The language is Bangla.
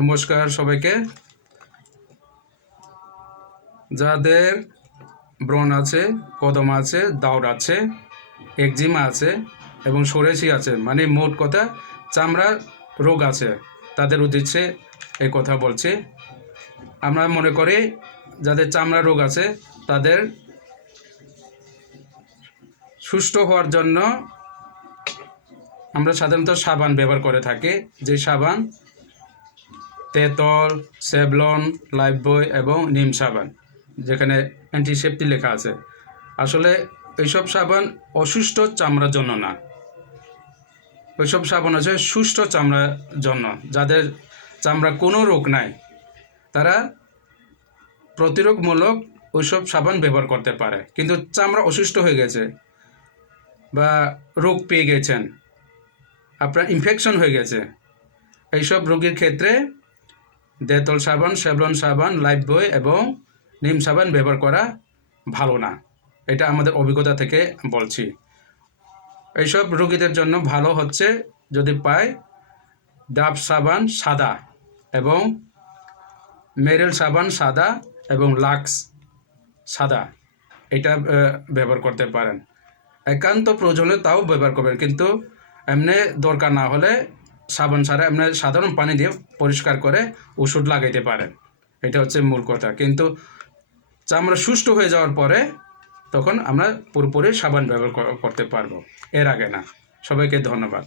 নমস্কার সবাইকে। যাদের ব্রণ আছে, কদম আছে দাউর আছে, একজিমা আছে এবং সরেছি আছে মানে মোট কথা চামড়া রোগ আছে, তাদের উদ্দেশ্যে এই কথা বলছি। আমরা মনে করি যাদের চামড়া রোগ আছে, তাদের সুস্থ হওয়ার জন্য আমরা সাধারণত সাবান ব্যবহার করে থাকি। যে সাবান তেতল, সেভলন, লাইফবয় এবং নিম সাবান, যেখানে অ্যান্টিসেপ্টি লেখা আছে। আসলে এইসব সাবান অসুস্থ চামড়ার জন্য না। ওইসব সাবান আছে সুস্থ চামড়ার জন্য। যাদের চামড়া কোনো রোগ নাই, তারা প্রতিরোধমূলক ওইসব সাবান ব্যবহার করতে পারে। কিন্তু চামড়া অসুস্থ হয়ে গেছে বা রোগ পেয়ে গেছেন, আপনার ইনফেকশন হয়ে গেছে, এইসব রোগীর ক্ষেত্রে দেতল সাবান সেভলন সাবান, লাইফ বয় এবং নিম সাবান ব্যবহার করা ভালো না। এটা আমাদের অভিজ্ঞতা থেকে বলছি। এইসব রোগীদের জন্য ভালো হচ্ছে যদি পায় ডাব সাবান সাদা এবং মেরেল সাবান সাদা এবং লাক্স সাদা। এটা ব্যবহার করতে পারেন। একান্ত প্রয়োজনে তাও ব্যবহার করবেন, কিন্তু এমনি দরকার না হলে সাবান সারে আপনার সাধারণ পানি দিয়ে পরিষ্কার করে ওষুধ লাগাইতে পারেন এটা হচ্ছে মূল কথা। কিন্তু চামড়া সুস্থ হয়ে যাওয়ার পরে তখন আমরা পুরোপুরি সাবান ব্যবহার করতে পারব। এর আগে না। সবাইকে ধন্যবাদ।